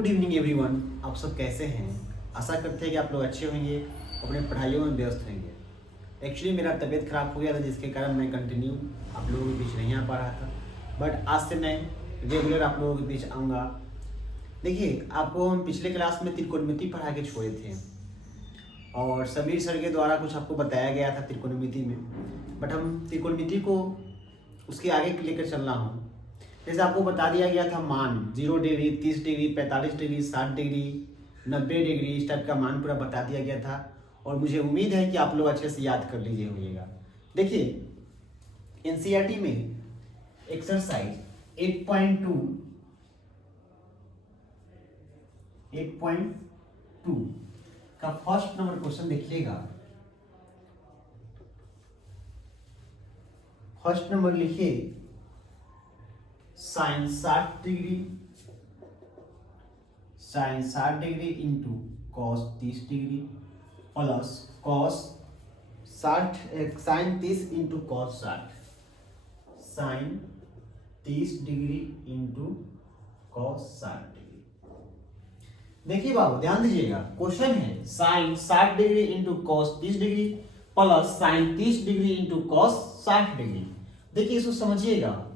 Good evening everyone. आप सब कैसे हैं? आशा करते हैं कि आप लोग अच्छे होंगे, अपने पढ़ाइयों में व्यस्त होंगे। एक्चुअली मेरा तबीयत खराब हो गया था, जिसके कारण मैं कंटिन्यू आप लोगों के बीच नहीं आ पा रहा था। बट आज से मैं रेगुलर आप लोगों के बीच आऊँगा। देखिए, आपको हम पिछले क्लास में त्रिकोणमिति पढ़ा के छोड़े थे और समीर सर के द्वारा कुछ आपको बताया गया था त्रिकोणमिति में। बट हम त्रिकोणमिति को उसके आगे लेकर चल रहा हूँ। जैसे आपको बता दिया गया था मान 0 degree, 30 degree, 45 degree, 60 degree, 90 degree, इस टाइप का मान पूरा बता दिया गया था। और मुझे उम्मीद है कि आप लोग अच्छे से याद कर लीजिए होइएगा। देखिए, एनसीईआरटी में एक्सरसाइज 8.2 का फर्स्ट नंबर क्वेश्चन देखिएगा। फर्स्ट नंबर लिखिए sine 60 degree into cos 30 degree plus cos 60 sine 30 into cos 60 sine 30 degree into cos 60 degree. देखिए बाबू, ध्यान दीजिएगा, क्वेश्चन है sine 60 degree into cos 30 degree plus sine 30 degree into cos 60 degree. देखिए, इसको समझिएगा।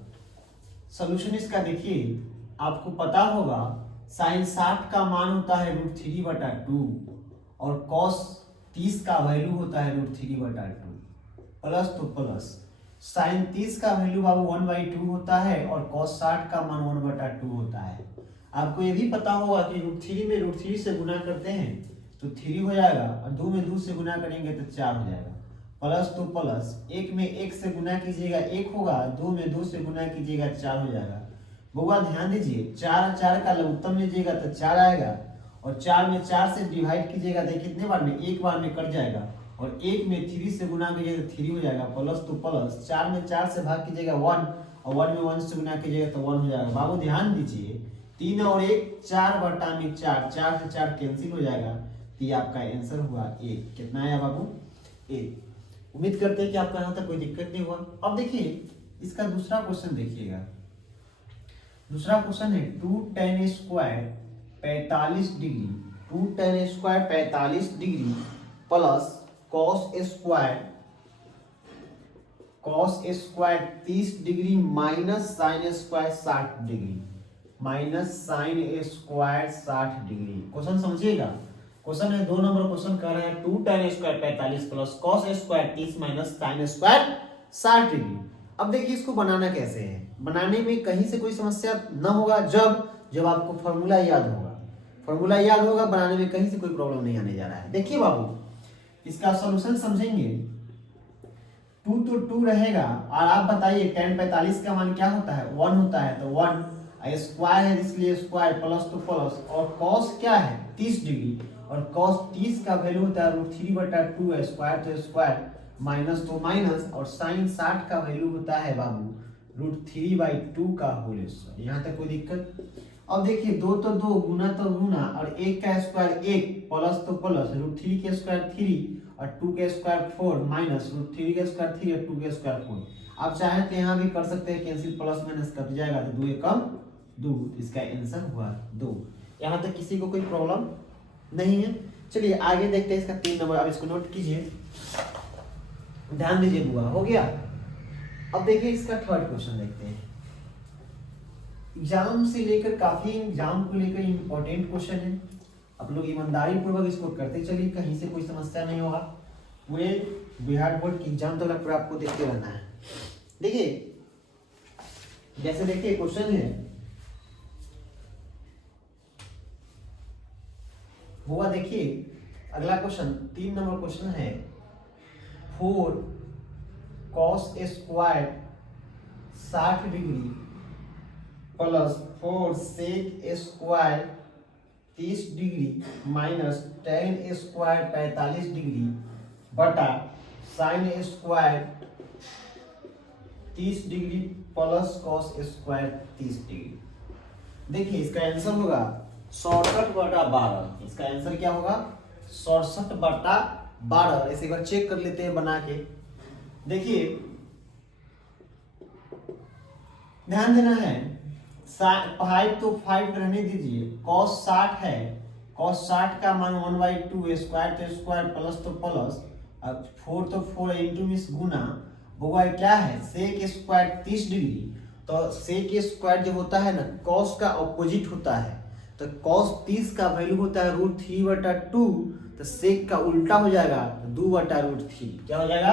सोल्यूशन इसका देखिए, आपको पता होगा साइन 60 का मान होता है √3/2 और कॉस 30 का वैल्यू होता है √3/2 प्लस तो प्लस साइन 30 का वैल्यू बाबू 1/2 होता है और कॉस 60 का मान 1/2 होता है। आपको ये भी पता होगा कि √3 में √3 से गुना करते हैं तो 3 हो जाएगा और 2 में 2 से गुना करेंगे तो 4 हो जाएगा। प्लस तो प्लस 1 में 1 से गुना कीजिएगा 1 होगा, 2 में 2 से गुना कीजिएगा 4 हो जाएगा। बउआ ध्यान दीजिए, 4 का लघुत्तम लीजिएगा तो 4 आएगा और 4 में 4 से डिवाइड कीजिएगा तो कितने बार में? एक बार में कट जाएगा और 1 में 3 से गुना कीजिएगा तो 3 हो जाएगा। प्लस तो प्लस 4 में 4 से भाग कीजिएगा 1 और 1 में 1 से गुना कीजिएगा तो 1 हो जाएगा। बाबू ध्यान दीजिए, 3 और 1 4/4, 4 से 4 कैंसिल हो जाएगा तो ये आपका आंसर हुआ 1। कितना आया बाबू? 1। उम्मीद करते हैं कि आपको यहाँ तक कोई दिक्कत नहीं हुआ। अब देखिए, इसका दूसरा क्वेश्चन देखिएगा। दूसरा क्वेश्चन है 2 tan² 45 degree 2 tan² 45 degree plus cos² 30 degree minus sin² 60 degree question समझिएगा। क्वेश्चन है 2 नंबर क्वेश्चन कह रहा है 2 tan² 45 plus cos² 30 minus sin² 60 degree. अब देखिए, इसको बनाना कैसे है। बनाने में कहीं से कोई समस्या न होगा जब आपको फॉर्मूला याद होगा। फॉर्मूला याद होगा, बनाने में कहीं से कोई प्रॉब्लम नहीं आने जा रहा है। देखिए बाबू, इसका सॉल्यूशन समझेंगे। 2 तो 2 रहेगा और आप बताइए tan 45 का मान क्या होता है? 1 होता है, तो 1 स्क्वायर है इसलिए स्क्वायर प्लस तो प्लस और cos क्या है? 30 डिग्री और cos 30 का वैल्यू होता है √3/2 स्क्वायर तो स्क्वायर माइनस तो माइनस और sin 60 का वैल्यू होता है बाबू √3/2 का होल स्क्वायर। यहाँ तक कोई दिक्कत? अब देखिए, 2 तो 2, गुना तो गुना और 1 का स्क्वायर 1 प्लस तो प्लस √3 के स्क्वायर 3 और 2 के स्क्वायर 4 माइनस √3 के स्क्वायर 3 और 2 के स्क्वायर 4। आप चाहें तो यहाँ भी कर सकते हैं, कैंसिल प्लस माइनस कट जाएगा तो 2 एकम 2, इसका आंसर हुआ 2। यहाँ तक किसी को कोई प्रॉब्लम नहीं है। चलिए आगे देखते हैं इसका 3 नंबर। अब इसको नोट कीजिए, ध्यान दीजिए बुआ, हो गया। अब देखिए इसका थर्ड क्वेश्चन देखते हैं। एग्जाम से लेकर काफी एग्जाम को लेकर इंपॉर्टेंट क्वेश्चन है। आप लोग ईमानदारी पूर्वक इसको करते चलिए, कहीं से कोई समस्या नहीं होगा। पूरे बिहार बोर्ड की एग्जाम तक पूरा आपको देखते रहना है। देखिए, जैसे देखिए क्वेश्चन है, हुआ देखिए अगला क्वेश्चन 3 नंबर क्वेश्चन है 4 cos² 60 degree plus 4 sec² 30 degree minus tan² 45 degree बटा sin² 30 degree plus cos² 30 degree. देखिए, इसका आंसर होगा 67/12। इसका आंसर क्या होगा? 67/12। ऐसे एक बार चेक कर लेते हैं बना के। देखिए, ध्यान देना है, 5 तो 5 रहने दीजिए, cos 60 है, cos 60 का मान 1/2, स्क्वायर तो स्क्वायर, प्लस तो प्लस, अब 4 तो 4 इंटू मिस गुना, होगा क्या है sec स्क्वायर 30 डिग्री। तो sec स्क्वायर जो होता है ना cos का ऑपोजिट होता है, तो cos 30 का वैल्यू होता है √3/2, तो sec का उल्टा हो जाएगा 2/√3, क्या हो जाएगा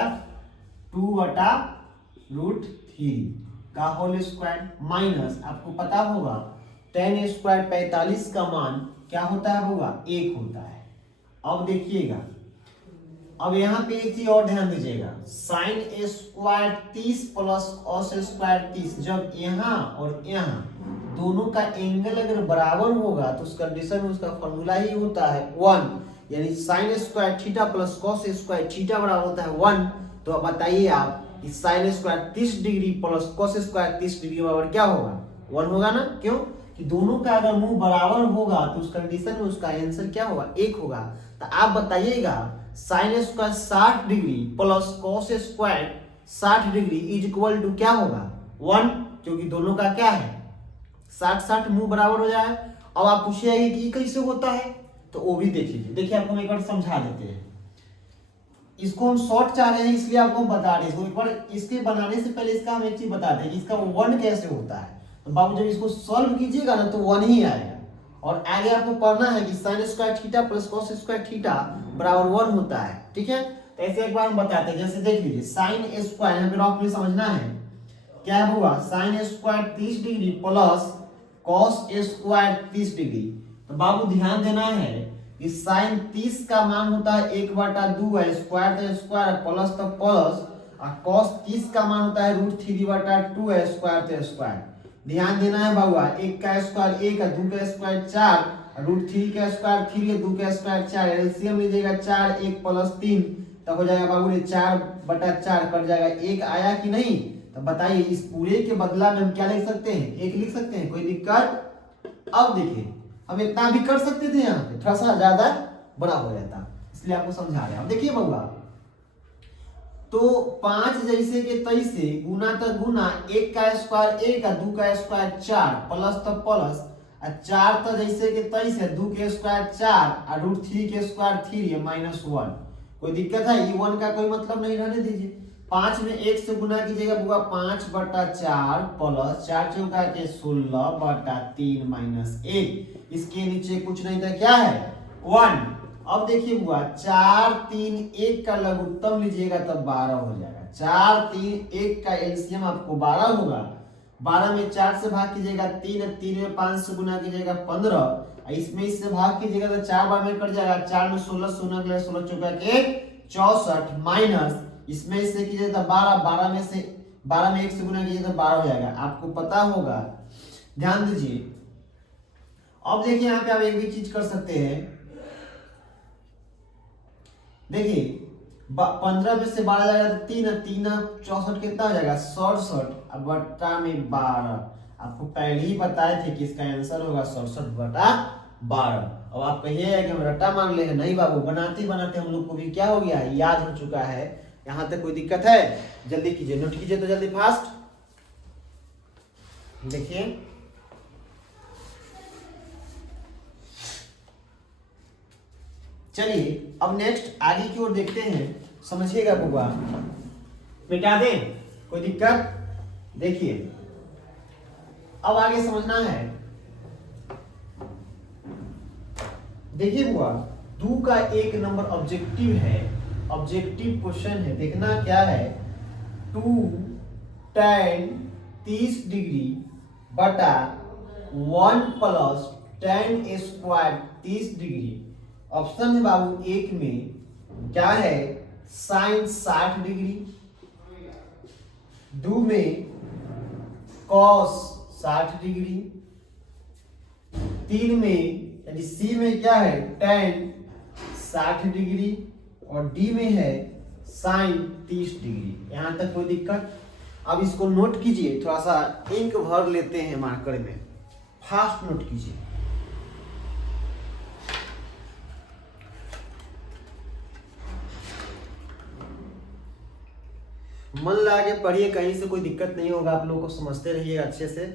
2/√3 का होल स्क्वायर, माइनस आपको पता होगा tan स्क्वायर 45 का मान क्या होता है होगा 1 होता है। अब देखिएगा, अब यहाँ पे एक चीज और ध्यान दीजिएगा, sine square 30 plus cos square 30, जब यहाँ और यहाँ दोनों का एंगल अगर बराबर होगा तो उस कंडीशन में उसका फॉर्मूला ही होता है 1, यानी sine square theta plus cos square theta बराबर होता है 1। तो अब बताइए आप कि sine square 30 degree plus cos square 30 degree बराबर क्या होगा 1 होगा ना, क्यों कि दोनों का अगर मुंह बराबर होगा तो उस कंडीशन में उसका आंसर क्या होगा 1 होगा। तो आप बताइएगा sine square 60 degree plus cos square 60 degree is equal to क्या होगा 1, क्योंकि दोनों का क्या है 60-60 मुंह बराबर हो जाए। अब आप पूछिएगा कि कैसे होता है, तो वो भी देखिए, देखिए आपको एक बार समझा देते हैं। इसको हम शॉर्ट चाह रहे हैं इसलिए आपको हम बता रहे हैं, एक बार इसके बनाने से पहले इसका हम एक चीज बता दें, इसका 1 कैसे होता है। तो बाबू जब इसको सॉल्व कीजिएगा ना तो 1 ही आएगा, और आगे आपको पढ़ना है कि sine square theta plus cos square theta बराबर 1 होता है, ठीक है। तो ऐसे एक बार हम बताते हैं, जैसे देख लीजिए साइन स्क्वायर, यहाँ पे रफली समझना है क्या हुआ, sine square 30 degree plus cos square 30 degree. तो बाबू ध्यान देना है कि साइन 30 का मान होता है 1/2 है, स्क्वायर तो स्क्वायर प्लस तो प्लस, और कॉस 30 का मान होता है √3/2 है, स्क्वायर तो स्क्वायर। ध्यान देना है बाबुआ, 1 का स्क्वायर 1 है, 2 का स्क्वायर 4, √3 का स्क्वायर 3 है, 2 का स्क्वायर 4, एलसीएम लीजिएगा 4 1 प्लस 3, तब हो जाएगा बाबू 4/4 कट जाएगा, 1 आया कि नहीं। तो बताइए इस पूरे के बदला में हम क्या लिख सकते हैं 1 लिख सकते हैं, कोई दिक्कत। अब देखिए हम इतना भी कर सकते थे, यहाँ पे थोड़ा सा ज्यादा बड़ा हो जाता, इसलिए आपको समझा रहे हैं। अब देखिए बाबुआ, तो 5 जैसे के तैसे गुना तो गुना, 1 का स्क्वायर 1 है, 2 का स्क्वायर 4 प्लस तो प्लस, 4 तो जैसे के तैसे 2 के स्क्वायर 4 और √3 के स्क्वायर 3 है -1। कोई दिक्कत है, ये 1 का कोई मतलब नहीं रहने दीजिए। 5 में 1 से गुना कीजिएगा बुआ 5/4 प्लस 4 चौका के 16/3 -1, इसके नीचे कुछ नहीं था, क्या है 1। अब देखिए बुआ 4 3 1 का लघुत्तम लीजिएगा तब 12 हो जाएगा, 4 3 1 का एलसीएम आपको 12 होगा, 12 में 4 से भाग कीजिएगा 3, 3 में 5 से गुना कीजिएगा 15, इसमें इससे भाग कीजिएगा तो 4 बार में कट जाएगा, 4 में 16 सोना के 16 चौका के 64 माइनस, इसमें इससे कीजिए तो 12, 12 में 1 से गुना कीजिए तो 12 हो जाएगा, आपको पता होगा। ध्यान दीजिए, अब देखिए यहाँ पे आप एक भी चीज कर सकते हैं, देखिए 15 में से 12 जाएगा तो 3 3 64 कितना हो जाएगा 67, अब बट्टा में 12, आपको पहले ही बताए थे कि इसका आंसर होगा 67/12। अब आप कहिए कि हम रट्टा मान ले, नहीं बाबू, बनाते बनाते हम लोग को भी क्या हो गया है, याद हो चुका है। यहाँ तक कोई दिक्कत है, जल्दी कीजिए, नोट कीजिए तो जल्दी फास्ट। देखिए चलिए अब नेक्स्ट आगे की ओर देखते हैं, समझिएगा बुआ, मिटा दें कोई दिक्कत। देखिए अब आगे समझना है, देखिए बुआ 2 का 1 नंबर ऑब्जेक्टिव है, ऑब्जेक्टिव क्वेश्चन है, देखना क्या है 2 tan 30 डिग्री बटा 1 plus tan square 30 degree. Option है बाबू 1 में क्या है साइन 60 डिग्री, 2 में कॉस 60 डिग्री, 3 में यानी सी में क्या है tan 60 डिग्री, और डी में है साइन 30 डिग्री। यहां तक कोई दिक्कत। अब इसको नोट कीजिए, थोड़ा सा इंक भर लेते हैं मार्कर में, फास्ट नोट कीजिए। मन लगा के पढ़िए, कहीं से कोई दिक्कत नहीं होगा, आप लोगों को समझते रहिए अच्छे से,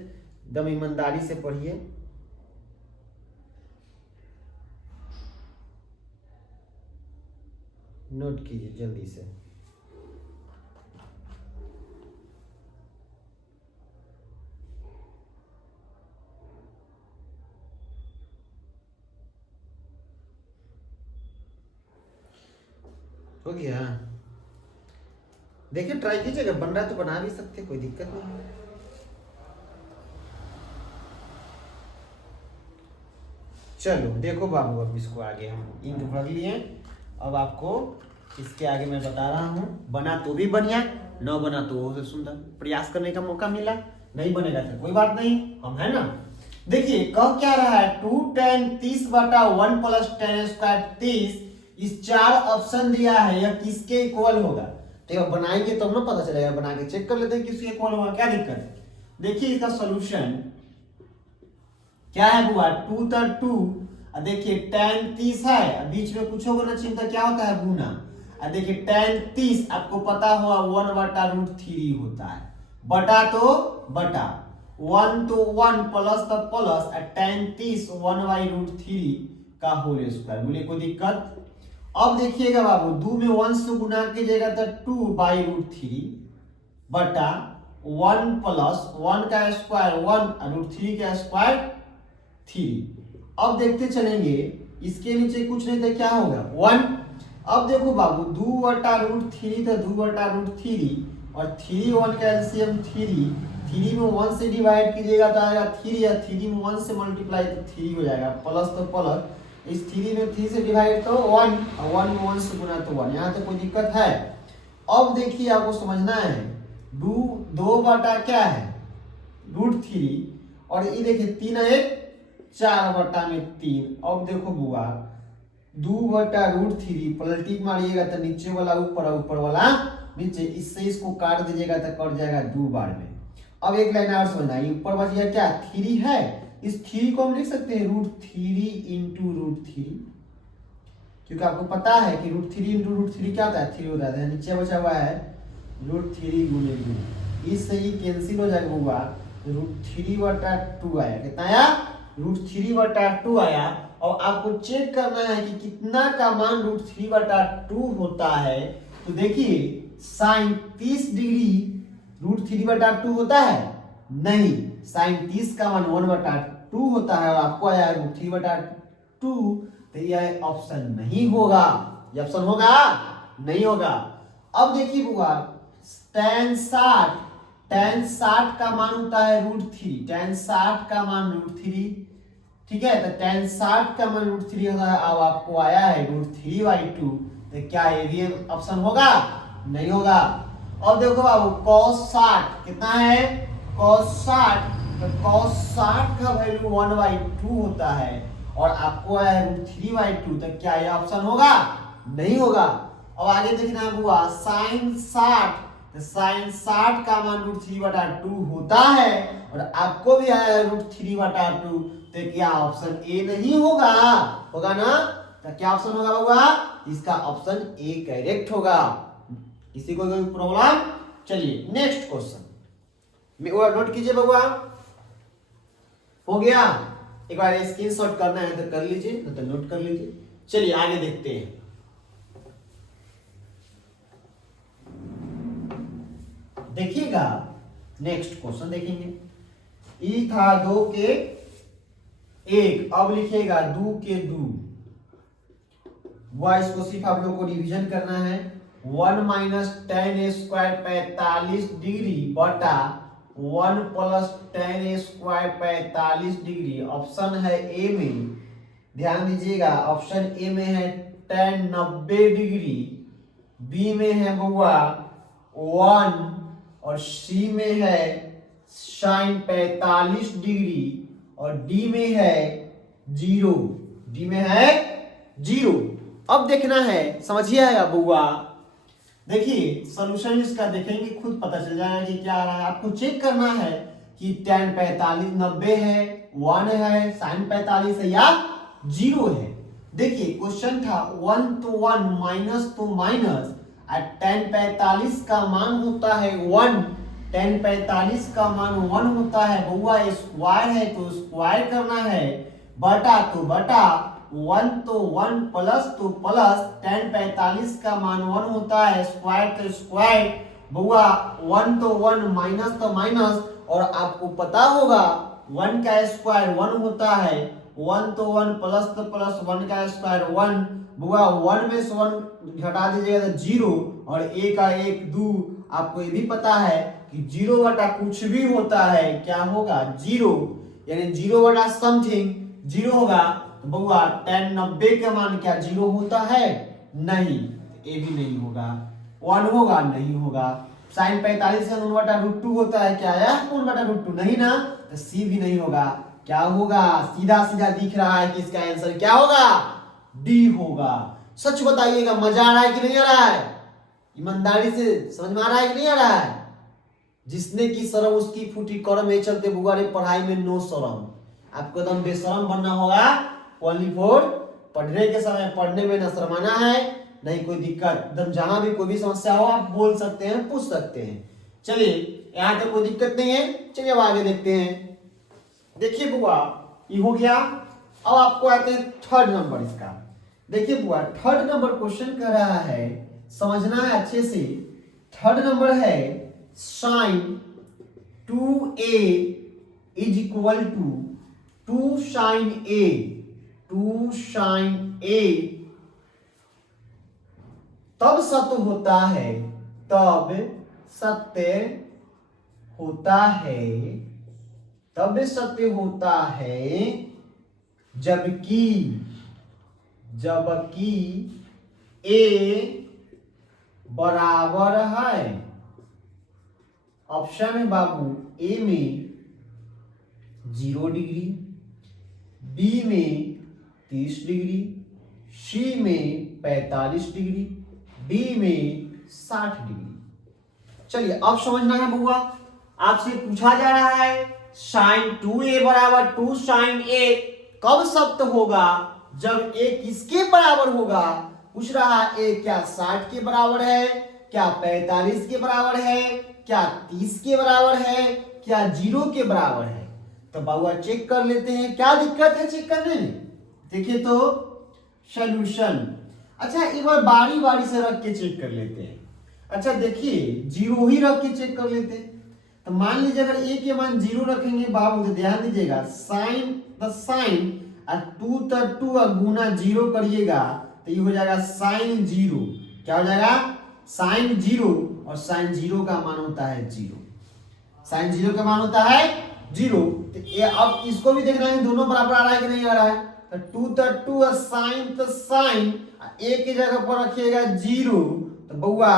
एकदम ईमानदारी से पढ़िए। नोट कीजिए जल्दी से। हो गया? देखिए ट्राई कीजिए, अगर बन रहा है तो बना भी सकते, कोई दिक्कत नहीं है। चलो देखो बाबू, अब इसको आगे हम इंक भर लिए। अब आपको इसके आगे मैं बता रहा हूँ, बना तो भी बढ़िया, न बना तो वो सुंदर। प्रयास करने का मौका मिला, नहीं बनेगा तो कोई बात नहीं, हम है ना। देखिए कह क्या रहा है, 2 tan 30 बटा 1 प्लस tan स्क्वायर 30, इस 4 ऑप्शन दिया है, यह किसके इक्वल होगा? तो बनाएंगे तब ना पता चलेगा, बना के चेक कर लेते हैं किसके इक्वल होगा, क्या दिक्कत है। देखिए इसका सोल्यूशन क्या है बुआ, 2 तो 2, देखिए tan 30 है, बीच में कुछ होगा ना चिंता, क्या होता है गुना। देखिए tan 30 आपको पता होगा 1 बटा √3 होता है, बटा तो बटा, 1 तो 1 प्लस तो प्लस, tan 30 1/√3 का होल स्क्वायर। बोलिए कोई दिक्कत? अब देखिएगा बाबू, 2 में 1 से गुना कीजिएगा तो 2/√3 बटा 1 प्लस 1 का स्क्वायर 1/√3 का स्क्वायर 3। अब देखते चलेंगे, इसके नीचे कुछ नहीं तो क्या होगा 1। अब देखो बाबू 2/√3 तो 2/√3 और 3 1 का एलसीएम 3 में 1 से डिवाइड कीजिएगा तो आएगा 3, या 3 में 1 से मल्टीप्लाई तो 3 हो जाएगा, प्लस तो प्लस, इस 3 में 3 से डिवाइड तो 1, और 1 में 1 से गुना तो 1। यहाँ तो कोई दिक्कत है? अब देखिए आपको समझना है, 2 बटा क्या है √3, और ये देखिए 3 1 4 बटा में 3। अब देखो बुआ 2/√3 पलटी मारिएगा तो नीचे वाला ऊपर, ऊपर वाला नीचे, इससे इसको काट दीजिएगा तो कट जाएगा 2 बार में। अब एक लाइन और समझना, ऊपर बच गया क्या 3 है, इस 3 को हम लिख सकते हैं √3 इंटू √3, क्योंकि आपको पता है कि √3 इंटू √3 क्या होता है 3 होता है, नीचे बचा हुआ है √3 गुणे 2, इससे ही कैंसिल हो जाएगा बुआ, √3/2 आया, कितना आया √3/2 आया। और आपको चेक करना है कि कितना का मान √3/2 होता है। तो देखिए sin 30 डिग्री √3/2 होता है, नहीं, sin 30 का मान 1/2 होता है, और आपको आया √3/2, तो यह ऑप्शन नहीं होगा। ये ऑप्शन होगा नहीं होगा। अब देखिए बुआ tan 60 का मान होता है √3, tan 60 का मान √3, ठीक है, तो tan 60 का मान √3 होता है। अब आपको आया है √3/2, तो क्या ये भी ऑप्शन होगा? नहीं होगा। अब देखो बाबू cos 60 कितना है, cos 60, तो cos 60 का वैल्यू 1/2 होता है, और आपको आया है √3/2, तो क्या ये ऑप्शन होगा? नहीं होगा। अब आगे देखना है बुआ sin 60, तो sin 60 का मान √3/2 होता है, और आपको भी आया है √3/2, तो क्या ऑप्शन ए नहीं होगा? होगा ना? तो क्या ऑप्शन होगा बुआ? इसका ऑप्शन ए करेक्ट होगा। किसी को कोई प्रॉब्लम? चलिए नेक्स्ट क्वेश्चन नोट कीजिए बबुआ, हो गया? एक बार स्क्रीनशॉट करना है तो कर लीजिए, तो नोट कर लीजिए। चलिए आगे देखते हैं। देखिएगा नेक्स्ट क्वेश्चन देखेंगे, ई था 2 के 1, अब लिखिएगा 2 के 2, वह इसको सिर्फ आप लोग को रिवीजन करना है। 1 माइनस tan स्क्वायर 45 डिग्री बटा 1 plus tan square 45 degree. Option है ए में, ध्यान दीजिएगा, ऑप्शन ए में है tan 90 डिग्री, बी में है बुआ 1, और सी में है sin 45 डिग्री, और डी में है 0, डी में है 0। अब देखना है, समझिए आएगा बुआ, देखिए सॉल्यूशन इसका देखेंगे, खुद पता चल जाएगा कि क्या आ रहा है। आपको चेक करना है कि tan 45 90 है, 1 है, sin 45 है या 0 है। देखिए क्वेश्चन था 1 तो 1 माइनस तो माइनस, tan 45 का मान होता है 1, tan 45 का मान 1 होता है बउआ, स्क्वायर है तो स्क्वायर करना है, बटा तो बटा, 1 तो 1 प्लस तो प्लस, tan 45 का मान 1 होता है, स्क्वायर तो स्क्वायर बउआ, 1 तो 1 माइनस तो माइनस, और आपको पता होगा 1 का स्क्वायर 1 होता है, 1 तो 1 प्लस तो प्लस, 1 का स्क्वायर 1 बुआ, 1 में से 1 घटा दीजिएगा तो 0, और a का 1 2, आपको ये भी पता है कि 0 बटा कुछ भी होता है क्या होगा 0, यानी 0 बटा समथिंग 0 होगा। तो बुआ tan 90 का मान क्या 0 होता है, नहीं, ये भी नहीं होगा, 1 होगा नहीं होगा। sin 45 का 1/√2 होता है, क्या आया 1/√2, नहीं ना, तो सी भी नहीं होगा, क्या होगा, सीधा सीधा दिख रहा है कि इसका आंसर क्या होगा, डी होगा। सच बताइएगा, मजा आ रहा है कि नहीं आ रहा है, ईमानदारी से समझ में आ रहा है कि नहीं आ रहा है। जिसने की शर्म उसकी फूटी कर्म में चलते बुआरे पढ़ाई में नो शर्म, आपको एकदम बेशरम बनना होगा, ओनली फॉर पढ़ने के समय पढ़ने में न शर्माना है, नहीं कोई दिक्कत, एकदम जहां भी कोई भी समस्या हो आप बोल सकते हैं, पूछ सकते हैं। चलिए यहां तक कोई दिक्कत नहीं है, चलिए अब आगे देखते हैं। देखिए बुआ ये हो गया, अब आपको आते हैं थर्ड नंबर इसका। देखिए बुआ थर्ड नंबर क्वेश्चन कर रहा है, समझना है अच्छे से। थर्ड नंबर है sin 2a is equal to 2 sin a, 2 sin a तब सत्य होता है, तब सत्य होता है, तब सत्य होता है जबकि जबकि a बराबर है, ऑप्शन है बाबू, ए में 0 डिग्री, बी में 30 डिग्री, सी में 45 डिग्री, डी में 60 डिग्री। चलिए अब समझना है बुआ, आपसे पूछा जा रहा है sin 2a बराबर 2 sin a कब सत्य होगा, जब a किसके बराबर होगा, पूछ रहा है a क्या 60 के बराबर है, क्या 45 के बराबर है, क्या 30 के बराबर है, क्या 0 के बराबर है। तो बाबुआ चेक कर लेते हैं, क्या दिक्कत है चेक करने में। देखिए तो सॉल्यूशन, अच्छा एक बार बारी बारी से रख के चेक कर लेते हैं। अच्छा देखिए 0 ही रख के चेक कर लेते हैं। तो मान लीजिए अगर a के मान 0 रखेंगे बाबू, तो ध्यान दीजिएगा साइन द साइन और 2 तक 2 गुना 0 करिएगा तो ये हो जाएगा साइन 0, क्या हो जाएगा साइन 0, और साइन 0 का मान होता है 0, साइन 0 का मान होता है 0। तो ये अब इसको भी देखना है दोनों बराबर आ रहा है कि नहीं आ रहा है। तो 2 तक 2 साइन a की जगह पर रखिएगा 0, तो बउआ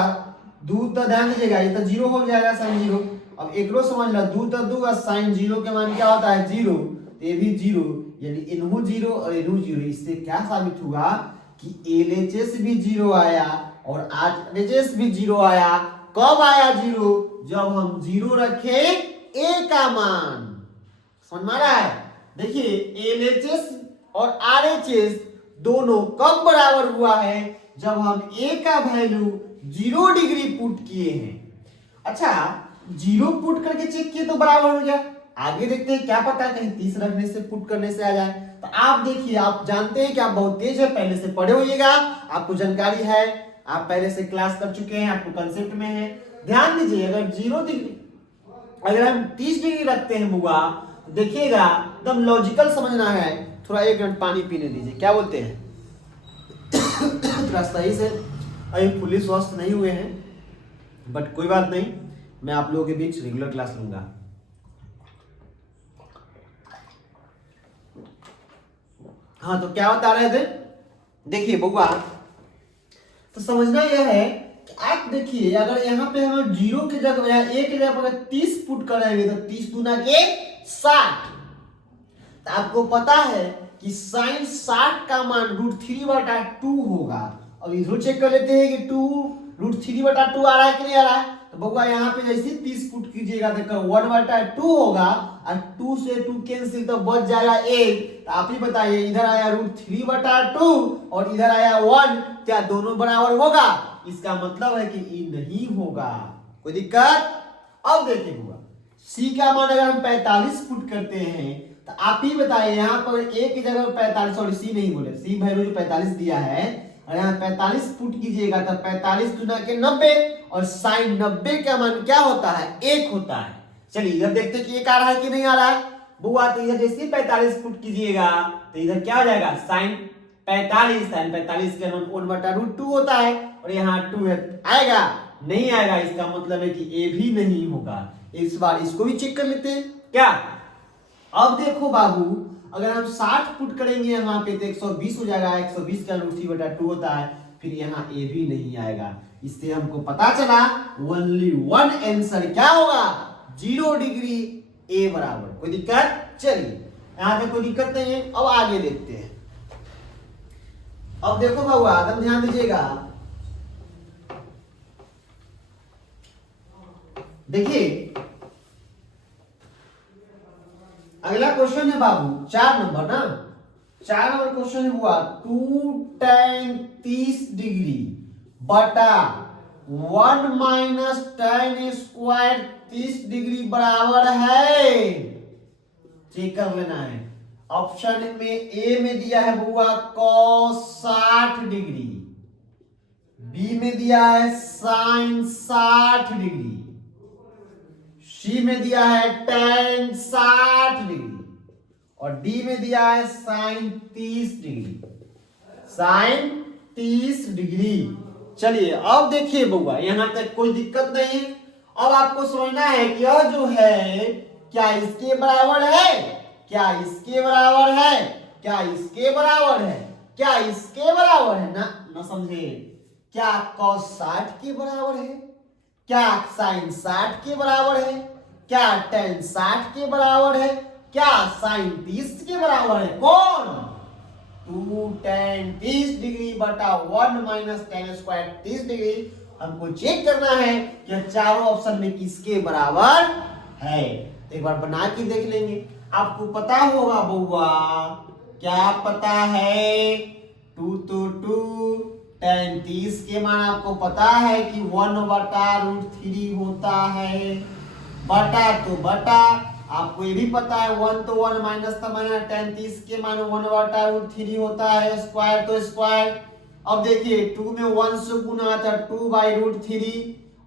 2 तो ध्यान दीजिएगा ये तो 0 हो जाएगा साइन 0। अब एक रो समझ लो 2 तो 2 साइन 0 के मान क्या होता है 0, तो ये भी 0, यानी इनहु 0 और इनहु 0। इससे क्या साबित हुआ कि LHS भी 0 आया और RHS भी 0 आया। कब आया 0, जब हम 0 रखे a का मान, समझ में आ रहा है। देखिए LHS और RHS दोनों कब बराबर हुआ है, जब हम a का वैल्यू 0 डिग्री पुट किए हैं। अच्छा 0 पुट करके चेक किए तो बराबर हो गया, आगे देखते हैं क्या पता कहीं 30 रखने से पुट करने से आ जाए। तो आप देखिए, आप जानते हैं कि आप बहुत तेज है, पहले से पढ़े होइएगा, आपको जानकारी है, आप पहले से क्लास कर चुके हैं, आपको कंसेप्ट में है। ध्यान दीजिए अगर 0 डिग्री अगर हम 30 डिग्री रखते हैं बुआ, तो देखिएगा एकदम लॉजिकल समझना है। थोड़ा 1 मिनट पानी पीने दीजिए, क्या बोलते हैं थोड़ा सही से अभी फुली स्वस्थ नहीं हुए हैं, बट कोई बात नहीं, मैं आप लोगों के बीच रेगुलर क्लास लूंगा। हाँ तो क्या बता रहे थे, देखिए बउआ तो समझना यह है कि आप देखिए अगर यहाँ पे हम 0 की जगह या a की जगह पर 30 पुट करेंगे तो 30 दूना के 60। तो आपको पता है कि साइन 60 का मान √3/2 होगा। अब इधर चेक कर लेते हैं कि 2√3/2 आ रहा है कि नहीं आ रहा है। तो बउआ यहाँ पे जैसे 30 पुट कीजिएगा तो 1/2 होगा, और 2 से 2 कैंसिल तो बच जाएगा 1। तो आप ही बताइए इधर आया √3/2 और इधर आया 1, क्या दोनों बराबर होगा? इसका मतलब है कि ये नहीं होगा। कोई दिक्कत? अब देखिए हुआ सी का मान अगर हम 45 पुट करते हैं तो आप ही बताइए यहाँ पर ए की जगह 45, सॉरी सी नहीं बोले, सी वैल्यू जो 45 दिया है और यहाँ 45 पुट कीजिएगा तो 45 गुना के 90 और साइन 90 का मान क्या होता है 1 होता है। चलिए इधर देखते हैं कि 1 आ रहा है कि नहीं आ रहा है। बुआ तो इधर जैसे 45 पुट कीजिएगा तो इधर क्या हो जाएगा साइन 45, साइन 45 के मान 1/√2 होता है और यहाँ 2 आएगा नहीं आएगा, इसका मतलब है कि ए भी नहीं होगा। इस बार इसको भी चेक कर लेते हैं क्या। अब देखो बाबू अगर हम 60 पुट करेंगे यहाँ पे तो 120 हो जाएगा, 120 का √3/2 होता है, फिर यहाँ ए भी नहीं आएगा। इससे हमको पता चला ओनली वन आंसर क्या होगा 0 डिग्री ए बराबर। कोई दिक्कत? चलिए यहाँ पे कोई दिक्कत नहीं है, अब आगे देखते हैं। अब देखो बाबू आदम ध्यान दीजिएगा, देखिए अगला क्वेश्चन है बाबू 4 नंबर ना, 4 नंबर क्वेश्चन है हुआ 2 tan 30 डिग्री बटा 1 माइनस tan स्क्वायर 30 डिग्री बराबर है। चेक कर लेना है। ऑप्शन में ए में दिया है बुआ cos 60 डिग्री, बी में दिया है sin 60 डिग्री, सी में दिया है tan 60 डिग्री और डी में दिया है sin 30 डिग्री, sin 30 डिग्री। चलिए अब देखिए बउआ यहां तक कोई दिक्कत नहीं। अब आपको समझना है कि यह जो है क्या इसके बराबर है, क्या इसके बराबर है, क्या इसके बराबर है, क्या इसके बराबर है ना समझे, क्या cos 60 के बराबर है, क्या sin 60 के बराबर है, क्या tan 60 के बराबर है, क्या sin 30 के बराबर है। कौन 2 tan 30 डिग्री बटा 1 माइनस tan स्क्वायर 30 डिग्री। हमको चेक करना है कि चारों ऑप्शन में किसके बराबर है। एक बार बना के देख लेंगे। आपको पता होगा बउआ, क्या पता है 2 तो 2 tan 30 के मान आपको पता है कि 1/√3 होता है, बटा तो बटा आपको ये भी पता है 1 तो 1 माइनस तो माइनस tan 30 के मान 1/√3 होता है, स्क्वायर तो स्क्वायर। अब देखिए 2 में 1 से गुना था 2/√3।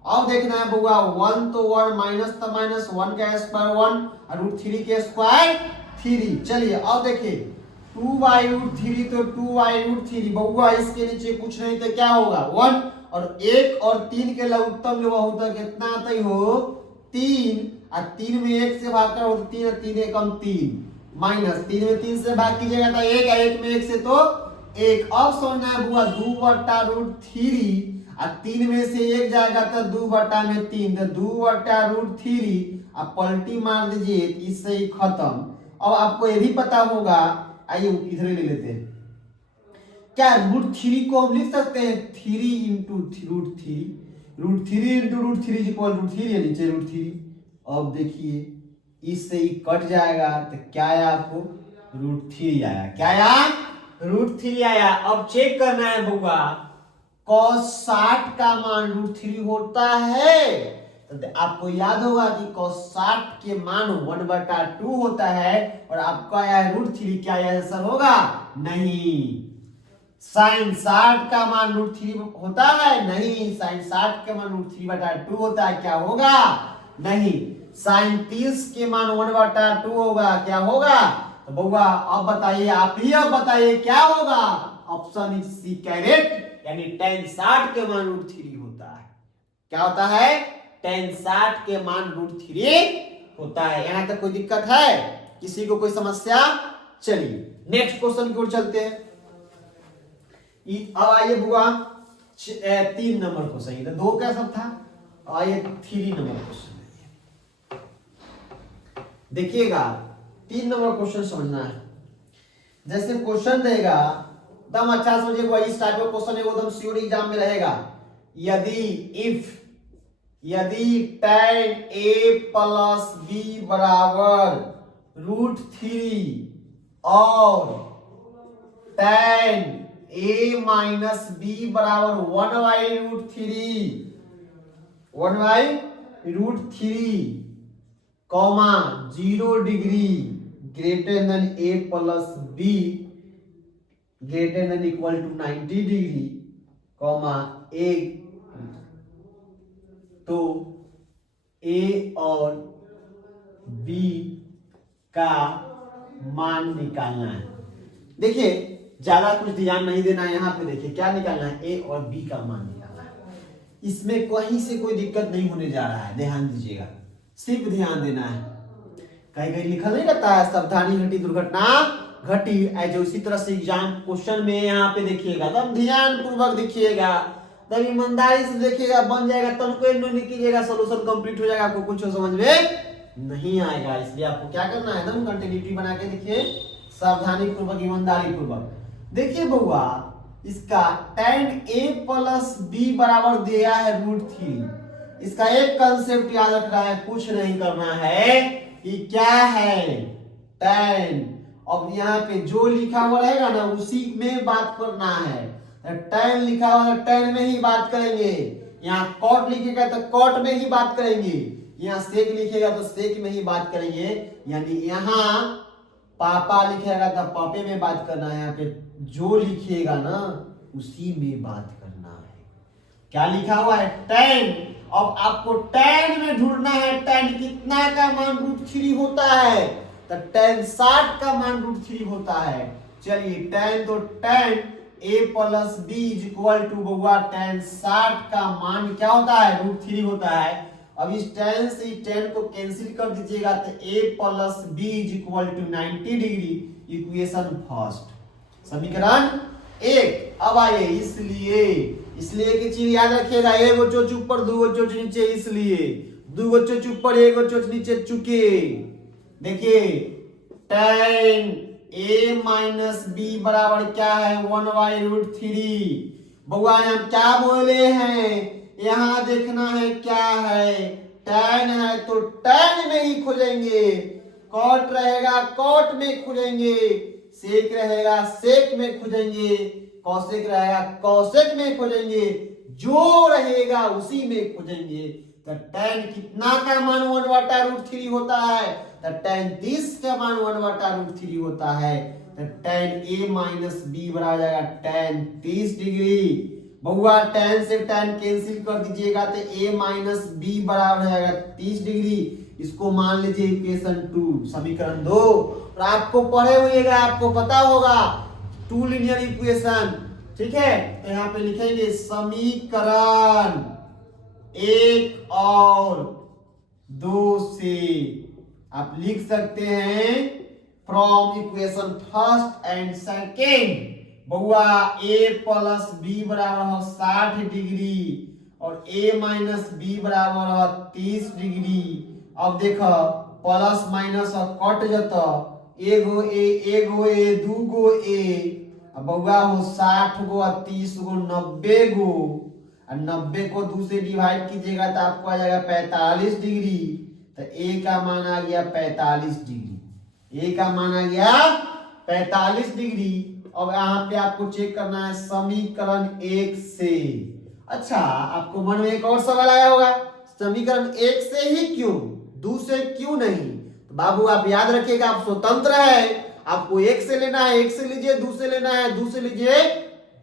अब देखना है बउआ 1 तो 1 माइनस तो माइनस 1 का स्क्वायर 1 और √3 के स्क्वायर 3। चलिए अब देखिए 2/√3 तो 2/√3 बउआ इसके नीचे कुछ नहीं तो क्या होगा 1 और 1 और 3 के लघुत्तम जो होता है कितना आता ही हो 3 और 3 में 1 से भाग कर होता 3 और 3 एकम 3 माइनस 3 में 3 से भाग कीजिएगा तो 1 और 1 में 1 से तो 1। अब समझना है बुआ 2/√3 और 3 में से 1 जाएगा तो 2/3 तो 2/√3 आप पलटी मार दीजिए इससे ही खत्म। अब आपको ये भी पता होगा, आइए इधर ले लेते हैं, क्या √3 को हम लिख सकते हैं 3 इंटू √3, √3 इंटू √3 इक्वल √3 है नीचे √3। अब देखिए इससे ही कट जाएगा तो क्या आया आपको √3 आया, क्या आया √3 आया। अब चेक करना है बुआ cos 60 का मान √3 होता है तो आपको याद होगा कि cos 60 के मान 1/2 होता है और आपका आया √3, क्या आंसर होगा नहीं। sin 60 का मान √3 होता है नहीं, sin 60 के मान √3/2 होता है, क्या होगा नहीं। sin 30 के मान 1/2 होगा, क्या होगा। तो बउआ अब बताइए, आप ही अब बताइए क्या होगा। ऑप्शन इज सी करेक्ट, यानी tan 60 के मान √3 होता है। क्या होता है tan 60 के मान √3 होता है। यहां तक कोई दिक्कत है, किसी को कोई समस्या। चलिए नेक्स्ट क्वेश्चन की ओर चलते हैं। अब आइए बुआ 3 नंबर क्वेश्चन, इधर 2 क्या सब था, आइए 3 नंबर क्वेश्चन देखिएगा। 3 नंबर क्वेश्चन समझना है। जैसे क्वेश्चन देगा एकदम अच्छा समझिएगा, इस टाइप का क्वेश्चन है एकदम श्योर एग्जाम में रहेगा। यदि tan a प्लस b बराबर √3 और tan a माइनस b बराबर 1/√3 √3 comma 0 degree greater than a plus b greater than equal to 90 degree comma a, तो a और b का मान निकालना है। देखिए ज्यादा कुछ ध्यान नहीं देना है, यहाँ पे देखिए क्या निकालना है, a और b का मान निकालना है। इसमें कहीं से कोई दिक्कत नहीं होने जा रहा है, ध्यान दीजिएगा, सिर्फ ध्यान देना है। कहीं कहीं लिखा नहीं रहता है सावधानी घटी दुर्घटना घटी, जो इसी तरह से एग्जाम क्वेश्चन में यहाँ पे देखिएगा, तब ध्यान पूर्वक देखिएगा, तब ईमानदारी से देखिएगा, बन जाएगा, तब कोई नहीं कीजिएगा, सोल्यूशन कंप्लीट हो जाएगा, आपको कुछ समझ में नहीं आएगा। इसलिए आपको क्या करना है, एकदम कंटिन्यूटी बना के देखिए, सावधानी पूर्वक ईमानदारी पूर्वक देखिए। बउआ इसका tan a प्लस b बराबर दिया है √3। इसका एक कंसेप्ट याद रखना है, कुछ नहीं करना है कि क्या है tan, अब यहाँ पे जो लिखा हुआ रहेगा ना उसी में बात करना है। tan लिखा हुआ है tan में ही बात करेंगे, यहाँ cot लिखेगा तो cot में ही बात करेंगे, यहाँ sec लिखेगा तो sec में ही बात करेंगे, यानी यहाँ पापा लिखेगा तो पापे में बात करना है, यहाँ पे जो लिखिएगा ना उसी में बात करना है। क्या लिखा हुआ है tan, अब आपको tan में ढूंढना है, tan कितना का मान √3 होता है, तो tan 60 का मान √3 होता है। चलिए tan, तो tan a plus b is equal to बउआ tan 60 का मान क्या होता है, √3 होता है। अब इस tan से tan को कैंसिल कर दीजिएगा तो a plus b is equal to 90 degree, equation first, समीकरण 1। अब आइए इसलिए एक चीज याद रखिएगा, एगो चोच ऊपर दूगो चोच नीचे, इसलिए दूगो चोच ऊपर एगो चोच नीचे, चुके देखिए tan a माइनस b बराबर क्या है, 1/√3। बउआ हम क्या बोले हैं, यहाँ देखना है क्या है, tan है तो tan में ही खोजेंगे, cot रहेगा cot में खोजेंगे, sec रहेगा sec में खोजेंगे, cosec रहेगा cosec में खोजेंगे, जो रहेगा उसी में खोजेंगे। तो tan कितना का मान 1/√3 होता है, तो tan 30 का मान 1/√3 होता है, तो tan a माइनस b बराबर जाएगा tan 30 डिग्री। बउआ tan से tan कैंसिल कर दीजिएगा तो a माइनस b बराबर जाएगा 30 डिग्री, इसको मान लीजिए इक्वेशन 2, समीकरण 2। और आपको पढ़े हुएगा, आपको पता होगा 2 लीनियर इक्वेशन, ठीक है। तो यहाँ पे लिखेंगे समीकरण 1 और 2 से आप लिख सकते हैं from equation first and second. बउआ a प्लस b बराबर हो 60 डिग्री और a माइनस b बराबर हो 30 डिग्री। अब देखो प्लस माइनस कट जाता, एगो a दूगो a, अब बउआ हो 60 गो 30 गो 90 गो, और 90 को 2 से डिवाइड कीजिएगा तो आपको आ जाएगा 45 डिग्री। तो a का मान आ गया 45 डिग्री, a का मान आ गया 45 डिग्री। अब यहाँ पे आपको चेक करना है समीकरण 1 से। अच्छा, आपको मन में एक और सवाल आया होगा, समीकरण 1 से ही क्यों, 2 से क्यों नहीं? तो बाबू आप याद रखिएगा, आप स्वतंत्र है, आपको 1 से लेना है 1 से लीजिए, 2 से लेना है 2 से लीजिए,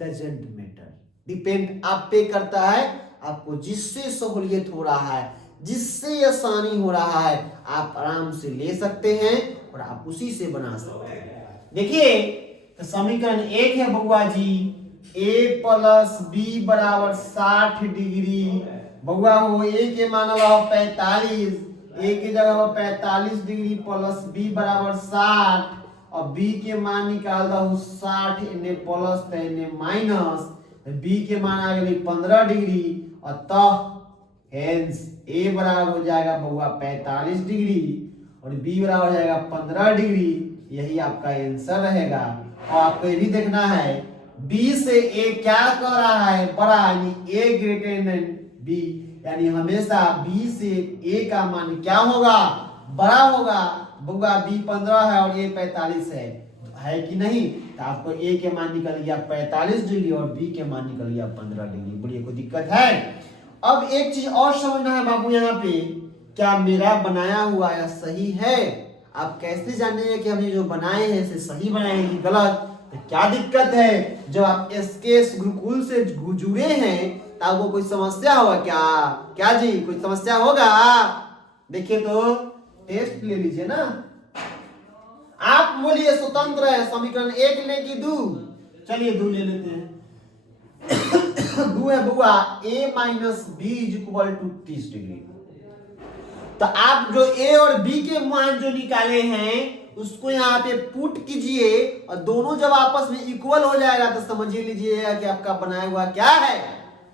डजंट मैटर, डिपेंड आप पे करता है, आपको जिससे सहूलियत हो रहा है, जिससे आसानी हो रहा है, आप आराम से ले सकते हैं और आप उसी से बना सकते हैं। देखिए तो समीकरण 1 है बउआ जी, a प्लस b बराबर 60 डिग्री। बउआ हो a के मान हो 45, a की जगह हो 45 डिग्री प्लस b बराबर 60, और b के मान निकाल दो 60, इन्हें प्लस तो इन्हें माइनस, b के मान आ गए 15 डिग्री, अतः हेंस a बराबर हो जाएगा बउआ 45 डिग्री और b बराबर हो जाएगा 15 डिग्री। यही आपका आंसर रहेगा। और आपको ये भी देखना है b से a क्या कर रहा है, बड़ा, यानी a ग्रेटर देन b, यानी हमेशा b से a का मान क्या होगा, बड़ा होगा। बउआ b 15 है और a 45 है कि नहीं, तो आपको a के मान निकल गया 45 डिग्री और b के मान निकल गया 15 डिग्री। बोलिए कोई दिक्कत है? अब एक चीज और समझना है बाबू यहाँ पे, क्या मेरा बनाया हुआ यह सही है? आप कैसे जानेंगे कि हम ये जो बनाए हैं इसे सही बनाए हैं कि गलत? तो क्या दिक्कत है, जब आप एसकेएस गुरुकुल से जुड़े हैं तो आपको कोई समस्या होगा क्या? क्या जी, कोई समस्या होगा? देखिए तो टेस्ट ले लीजिए ना। आप बोलिए स्वतंत्र है, समीकरण 1 ले कि 2? चलिए 2 ले लेते हैं। 2 है बुआ, a minus B is equal to 30 degree. तो आप जो a और b के मान जो निकाले हैं उसको यहाँ पे पुट कीजिए और दोनों जब आपस में इक्वल हो जाएगा तो समझ लीजिएगा कि आपका बनाया हुआ क्या है,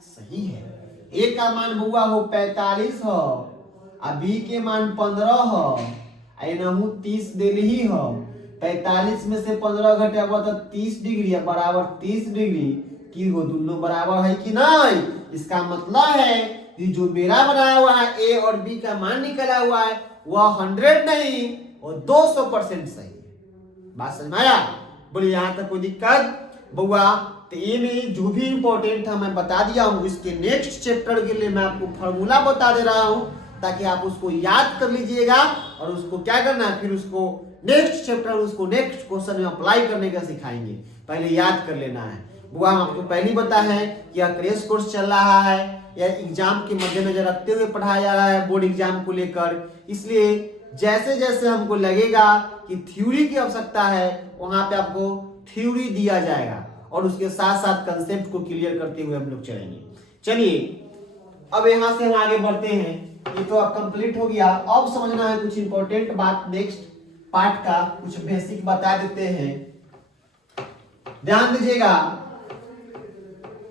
सही है। a का मान बुआ हो 45 हो और b के मान 15 हो, नहू 30 दिल ही हो। 45 में से 15 घटे तो 30 डिग्री बराबर 30 डिग्री की हो, दोनों बराबर है कि नहीं? इसका मतलब है कि जो मेरा बनाया हुआ है ए और बी का मान निकला हुआ है वह 100 नहीं और 200% सही है। बात समझ में आया? बोलिए यहाँ तक कोई दिक्कत बुआ? तो ये में जो भी इंपॉर्टेंट था मैं बता दिया हूँ। इसके नेक्स्ट चैप्टर के लिए मैं आपको फॉर्मूला बता दे रहा हूँ ताकि आप उसको याद कर लीजिएगा और उसको क्या करना है, फिर उसको नेक्स्ट चैप्टर उसको नेक्स्ट क्वेश्चन में अप्लाई करने का सिखाएंगे। पहले याद कर लेना है बुआ। हम आपको पहले ही बता है कि यह क्रैश कोर्स चल रहा है, यह एग्जाम के मद्देनजर रखते हुए पढ़ाया जा रहा है बोर्ड एग्जाम को लेकर। इसलिए जैसे जैसे हमको लगेगा कि थ्योरी की आवश्यकता है वहां पे आपको थ्योरी दिया जाएगा और उसके साथ साथ कंसेप्ट को क्लियर करते हुए हम लोग चलेंगे। चलिए अब यहां से हम आगे बढ़ते हैं। ये तो अब कंप्लीट हो गया। अब समझना है कुछ इंपॉर्टेंट बात, नेक्स्ट पार्ट का कुछ बेसिक बता देते हैं, ध्यान दीजिएगा।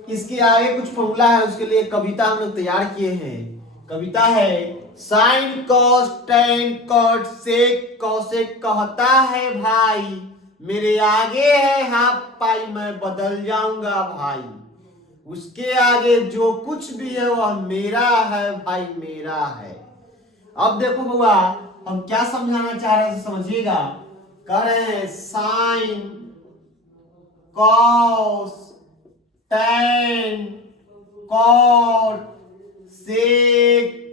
इसके आगे कुछ फॉर्मूला है, उसके लिए कविता हम लोग तैयार किए हैं। कविता है sine cos tan cot sec cosec कहता है भाई मेरे आगे है हाफ पाई मैं बदल जाऊंगा भाई, उसके आगे जो कुछ भी है वह मेरा है भाई मेरा है। अब देखो बुआ हम क्या समझाना चाह रहे हैं समझिएगा। कह रहे हैं sine cos tan cot sec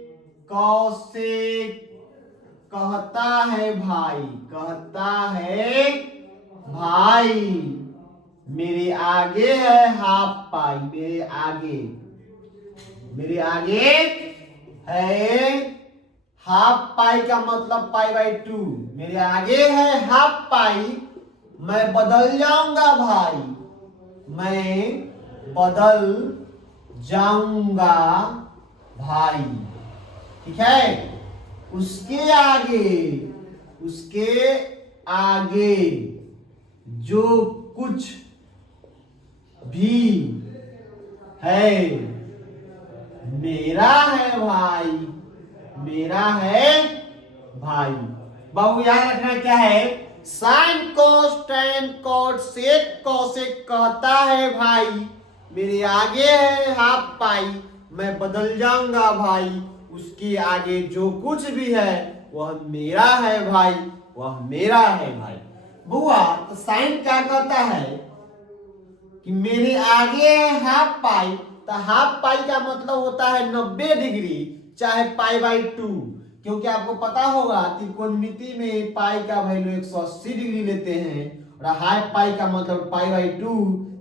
cosec कहता है भाई, कहता है भाई मेरे आगे है हाफ पाई, मेरे आगे है हाफ पाई का मतलब पाई बाई 2, मेरे आगे है हाफ पाई मैं बदल जाऊंगा भाई, मैं बदल जाऊंगा भाई, ठीक है। उसके आगे जो कुछ भी है मेरा है भाई, मेरा है भाई। बाबू याद रखना क्या है, sine cos tan cot sec cosec कहता है भाई मेरे आगे है हाफ पाई मैं बदल जाऊंगा भाई, उसके आगे जो कुछ भी है वह मेरा है भाई, वह मेरा है भाई। बुआ तो साइन क्या कहता है कि मेरे आगे है हाफ पाई, तो हाफ पाई का मतलब होता है 90 डिग्री चाहे पाई बाई 2, क्योंकि आपको पता होगा त्रिकोणमिति में पाई का वैल्यू 180 डिग्री लेते हैं और हाफ पाई का मतलब पाई बाई 2,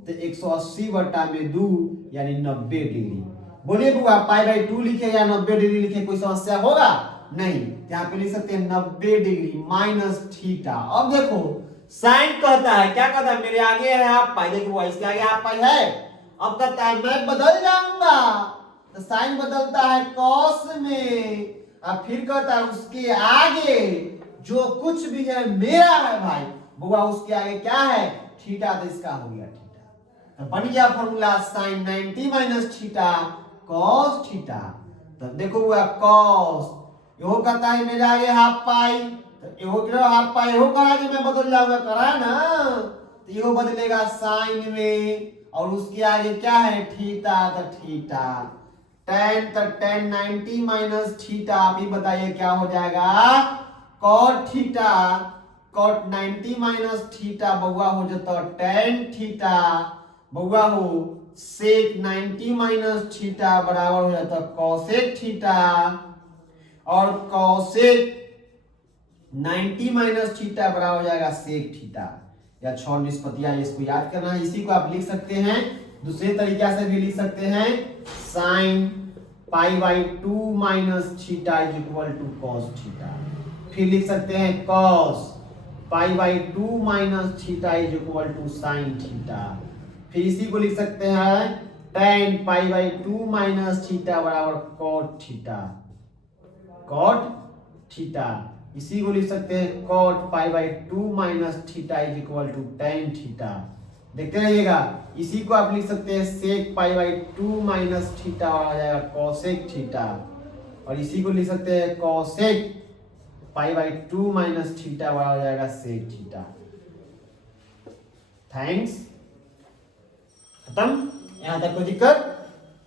तो 180 बटा में 2 यानी 90 डिग्री। बोलिए बुआ पाई बाई 2 लिखे या 90 डिग्री लिखे कोई समस्या होगा? नहीं। यहाँ पे लिख सकते हैं 90 डिग्री माइनस थीटा। अब देखो साइन कहता है, क्या कहता है मेरे आगे है हाफ पाई, देखो इसके आगे हाफ पाई है। अब कहता है मैं बदल जाऊंगा, तो साइन बदलता है कॉस में, अब फिर कहता है उसके आगे जो कुछ भी है मेरा है भाई। बुआ उसके आगे क्या है? थीटा, तो इसका हो गया थीटा। तो बन गया formula sine 90 minus theta cos theta. तो देखो बुआ कॉस यो कहता है मेरे आगे हाफ पाई, तो यो करो हाफ पाई यो करा कि मैं बदल जाऊंगा, करा ना, तो यो बदलेगा साइन में और उसके आगे क्या है थीटा, तो थीटा टेन, तो टेन 90 माइनस थीटा, आप ही बताइए क्या हो जाएगा? Cot theta, cot 90 minus theta बउआ हो जाता टेन थीटा, बउआ हो सेक 90 माइनस थीटा बराबर हो जाता है कॉसेक थीटा, और कॉसेक 90 माइनस थीटा बराबर हो जाएगा सेक थीटा। या 6 निष्पत्तियां, इसको याद करना है। इसी को आप लिख सकते हैं दूसरे तरीका से भी लिख सकते हैं, sine pi by 2 minus theta is equal to cos theta. फिर लिख सकते हैं cos pi by 2 minus theta is equal to sine theta. फिर इसी को लिख सकते हैं tan pi by 2 minus theta बराबर कॉट थीटा, कॉट थीटा। इसी को लिख सकते हैं cot pi by 2 minus theta is equal to tan theta. देखते रहिएगा। इसी को आप लिख सकते हैं सेक पाई बाई 2 माइनस थीटा आ जाएगा कॉसेक थीटा, और इसी को लिख सकते हैं cosec pi by 2 minus theta हो जाएगा सेक थीटा। थैंक्स, खत्म। यहां तक कोई दिक्कत?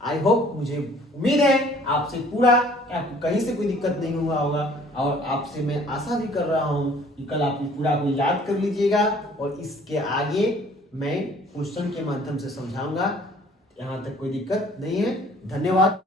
आई होप, मुझे उम्मीद है आपसे पूरा, आपको कहीं से कोई दिक्कत नहीं हुआ होगा, और आपसे मैं आशा भी कर रहा हूं कि कल आप पूरा को याद कर लीजिएगा, और इसके आगे मैं क्वेश्चन के माध्यम से समझाऊंगा। यहां तक कोई दिक्कत नहीं है। धन्यवाद।